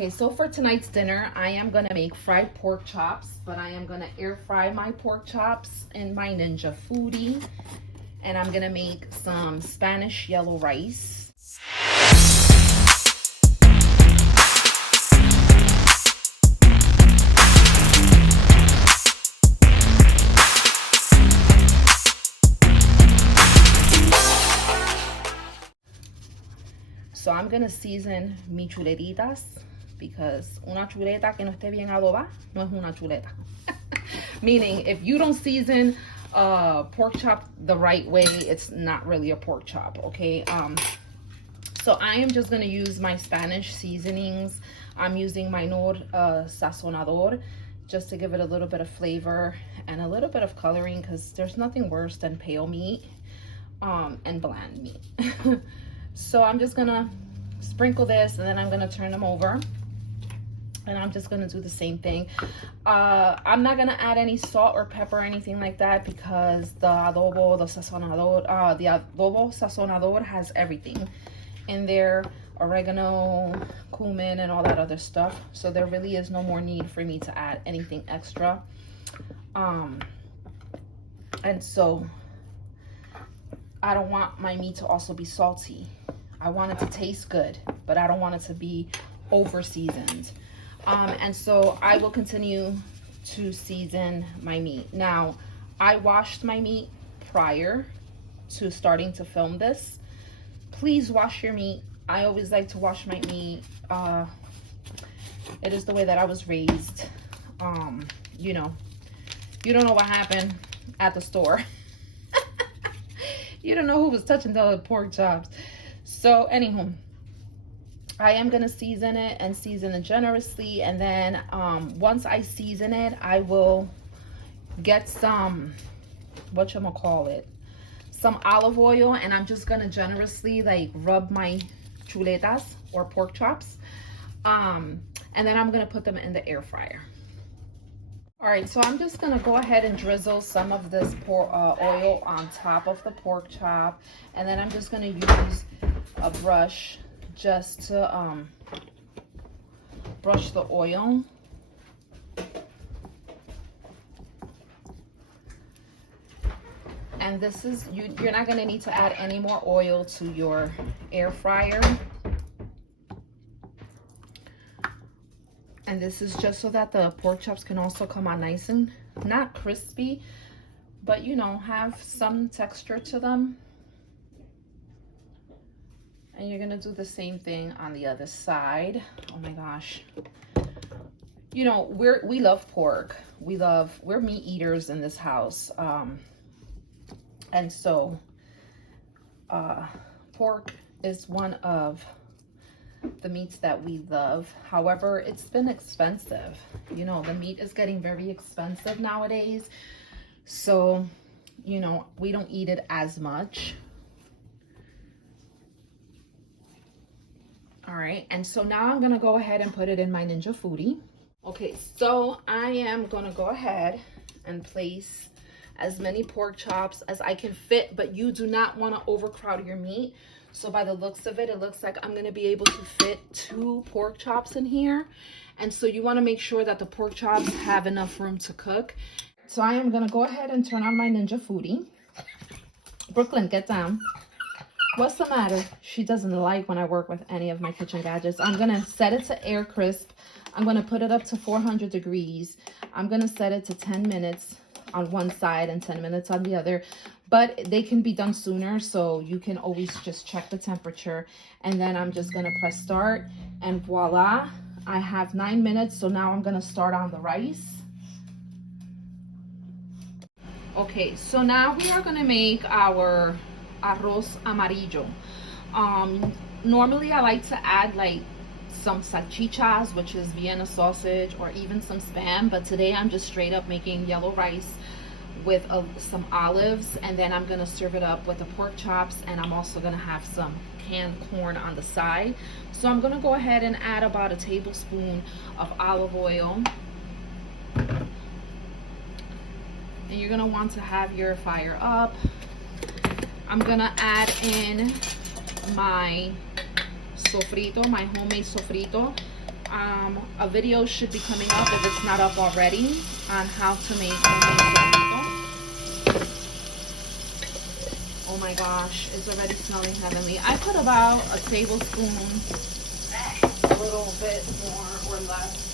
Okay, so for tonight's dinner, I am gonna make fried pork chops, but I am gonna air fry my pork chops in my Ninja Foodie, and I'm gonna make some Spanish yellow rice. So I'm gonna season mi chuletitas, because una chuleta que no esté bien adobada no es una chuleta. Meaning, if you don't season pork chop the right way, it's not really a pork chop, okay? So I am just gonna use my Spanish seasonings. I'm using my Nor Sazonador, just to give it a little bit of flavor and a little bit of coloring, because there's nothing worse than pale meat and bland meat. So I'm just gonna sprinkle this, and then I'm gonna turn them over, and I'm just gonna do the same thing. I'm not gonna add any salt or pepper or anything like that, because the adobo sazonador has everything in there, oregano, cumin, and all that other stuff. So there really is no more need for me to add anything extra. And so I don't want my meat to also be salty. I want it to taste good, but I don't want it to be over seasoned. And so I will continue to season my meat. Now, I washed my meat prior to starting to film this. Please wash your meat. I always like to wash my meat. It is the way that I was raised. You know, you don't know what happened at the store. You don't know who was touching the pork chops. So anywho, I am gonna season it and season it generously, and then once I season it, I will get some, some olive oil, and I'm just gonna generously like rub my chuletas or pork chops, and then I'm gonna put them in the air fryer. All right, so I'm just gonna go ahead and drizzle some of this oil on top of the pork chop, and then I'm just gonna use a brush just to brush the oil. And this is, you're not gonna need to add any more oil to your air fryer. And this is just so that the pork chops can also come out nice and not crispy, but you know, have some texture to them. And you're gonna do the same thing on the other side. Oh my gosh. You know, we love pork. We're meat eaters in this house. And so pork is one of the meats that we love. However, it's been expensive. You know, the meat is getting very expensive nowadays. So, you know, we don't eat it as much. All right, and so now I'm gonna go ahead and put it in my Ninja Foodie. Okay, so I am gonna go ahead and place as many pork chops as I can fit, but you do not wanna overcrowd your meat. So by the looks of it, it looks like I'm gonna be able to fit 2 pork chops in here. And so you wanna make sure that the pork chops have enough room to cook. So I am gonna go ahead and turn on my Ninja Foodie. Brooklyn, get down. What's the matter? She doesn't like when I work with any of my kitchen gadgets. I'm gonna set it to air crisp. I'm gonna put it up to 400 degrees. I'm gonna set it to 10 minutes on one side and 10 minutes on the other, but they can be done sooner, so you can always just check the temperature. And then I'm just gonna press start, and voila, I have 9 minutes. So now I'm gonna start on the rice. Okay, so now we are gonna make our arroz amarillo. Normally I like to add like some salchichas, which is Vienna sausage, or even some Spam, but today I'm just straight up making yellow rice with some olives, and then I'm gonna serve it up with the pork chops, and I'm also gonna have some canned corn on the side. So I'm gonna go ahead and add about a tablespoon of olive oil, and you're gonna want to have your fire up. I'm gonna add in my sofrito, my homemade sofrito. A video should be coming up, if it's not up already, on how to make homemade. Oh my gosh, it's already smelling heavenly. I put about a tablespoon, a little bit more or less.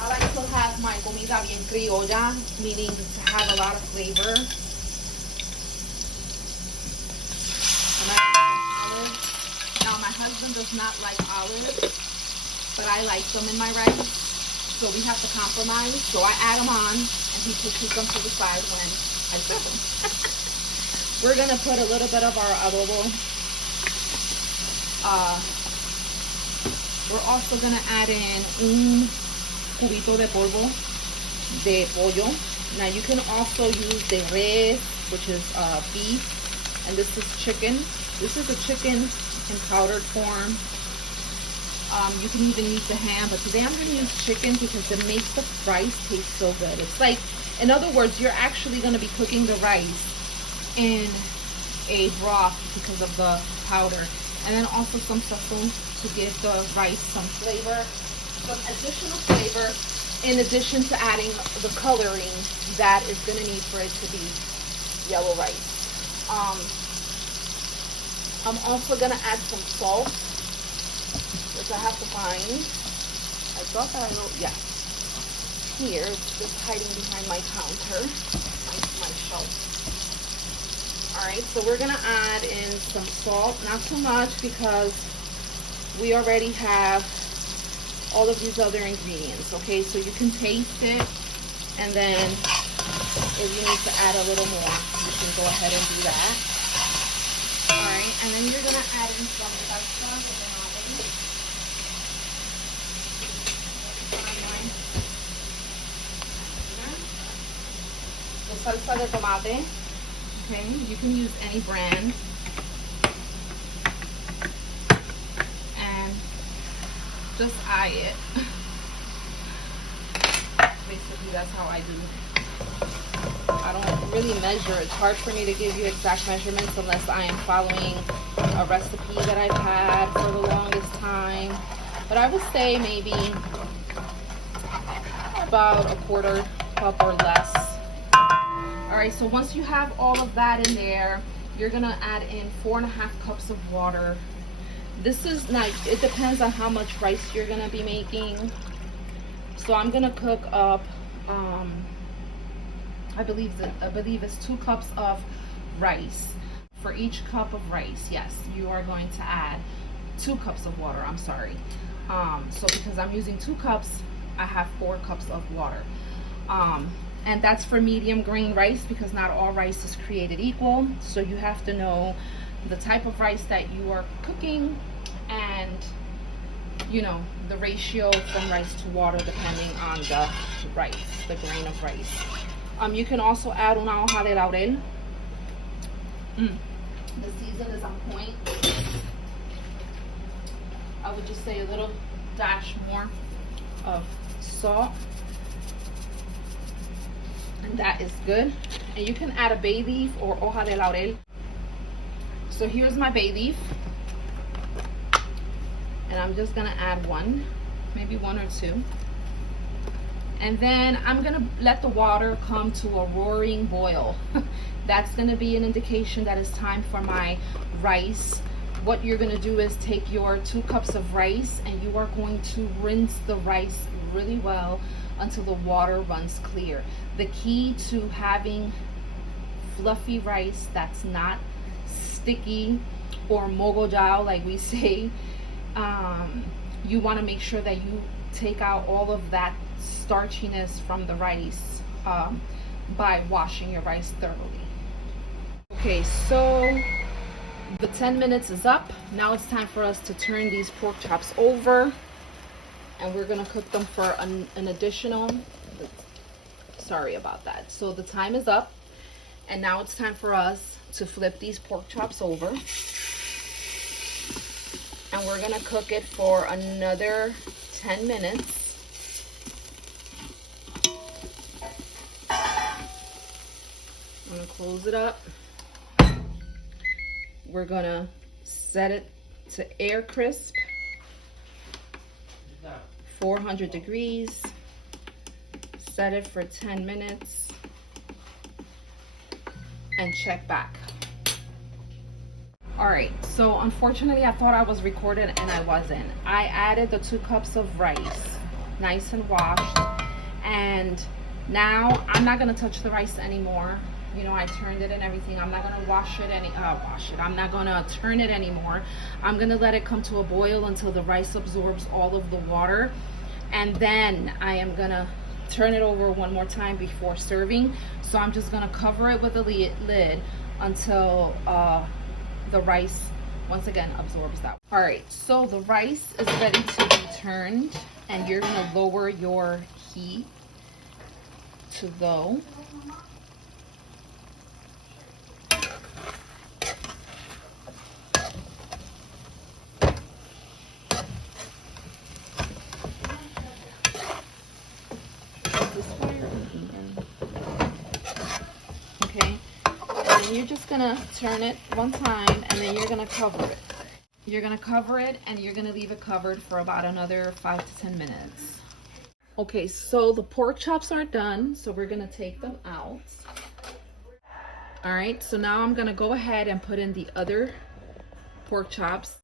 I like to have my comida bien criolla, meaning to have a lot of flavor. And I add some olives. Now my husband does not like olives, but I like them in my rice, so we have to compromise. So I add them on, and he pushes them to the side when I serve them. We're gonna put a little bit of our adobo. We're also gonna add in un cubito de polvo de pollo. Now you can also use de res, which is beef, and this is chicken. This is a chicken in powdered form. You can even use the ham, but today I'm going to use chicken because it makes the rice taste so good. It's like, in other words, you're actually going to be cooking the rice in a broth because of the powder. And then also some sazon to give the rice some flavor, some additional flavor, in addition to adding the coloring that is going to need for it to be yellow rice. I'm also going to add some salt, which I have to find. I thought that I wrote, yeah. Here, it's just hiding behind my counter, my shelf. Alright, so we're going to add in some salt, not too much because we already have all of these other ingredients, okay? So you can taste it, and then if you need to add a little more, you can go ahead and do that. Alright, and then you're going to add in some salsa de tomate. The salsa de tomate. Okay, you can use any brand. And just eye it. Basically, that's how I do it. I don't really measure. It's hard for me to give you exact measurements unless I am following a recipe that I've had for the longest time. But I would say maybe about a quarter cup or less. Alright, so once you have all of that in there, you're going to add in 4.5 cups of water. This is not, it depends on how much rice you're going to be making. So I'm going to cook up, I believe it's 2 cups of rice. For each cup of rice, yes, you are going to add 2 cups of water. I'm sorry. So because I'm using 2 cups, I have 4 cups of water. And that's for medium grain rice because not all rice is created equal. So you have to know the type of rice that you are cooking and, you know, the ratio from rice to water depending on the rice, the grain of rice. You can also add una hoja de laurel. The season is on point. I would just say a little dash more of salt. And that is good. And you can add a bay leaf or hoja de laurel. So here's my bay leaf. And I'm just gonna add 1, maybe 1 or 2. And then I'm gonna let the water come to a roaring boil. That's gonna be an indication that it's time for my rice. What you're gonna do is take your 2 cups of rice and you are going to rinse the rice really well until the water runs clear. The key to having fluffy rice that's not sticky or mogojao like we say, you want to make sure that you take out all of that starchiness from the rice by washing your rice thoroughly. Okay, so the 10 minutes is up. Now it's time for us to turn these pork chops over, and we're gonna cook them for an additional, sorry about that. So the time is up, and now it's time for us to flip these pork chops over, and we're gonna cook it for another 10 minutes. I'm gonna close it up. We're gonna set it to air crisp. 400 degrees. Set it for 10 minutes and check back. All right, so unfortunately I thought I was recorded and I wasn't. I added the 2 cups of rice, nice and washed, and now I'm not gonna touch the rice anymore. You know, I turned it and everything. I'm not gonna I'm not gonna turn it anymore. I'm gonna let it come to a boil until the rice absorbs all of the water, and then I am gonna turn it over one more time before serving. So I'm just gonna cover it with a lid until the rice once again absorbs that. All right, so the rice is ready to be turned, and you're gonna lower your heat to low. Okay, and you're just gonna turn it one time, and then you're gonna cover it. You're gonna cover it, and you're gonna leave it covered for about another 5 to 10 minutes. Okay, so the pork chops are done, so we're gonna take them out. All right, so now I'm gonna go ahead and put in the other pork chops.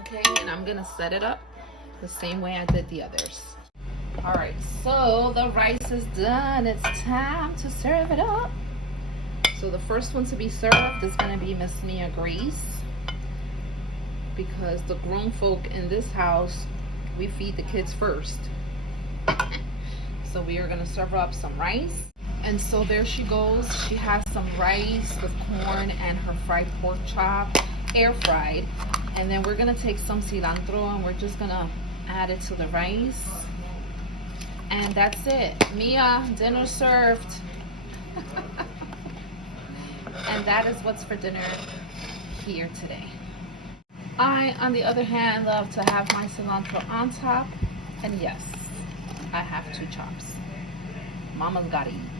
Okay, and I'm gonna set it up the same way I did the others. All right, so the rice is done. It's time to serve it up. So the first one to be served is gonna be Miss Mia Grace, because the grown folk in this house, we feed the kids first. So we are gonna serve up some rice. And so there she goes. She has some rice with corn and her fried pork chop, air fried. And then we're gonna take some cilantro and we're just gonna add it to the rice. And that's it. Mia, dinner served. And that is what's for dinner here today. I, on the other hand, love to have my cilantro on top. And yes, I have 2 chops. Mama's gotta eat.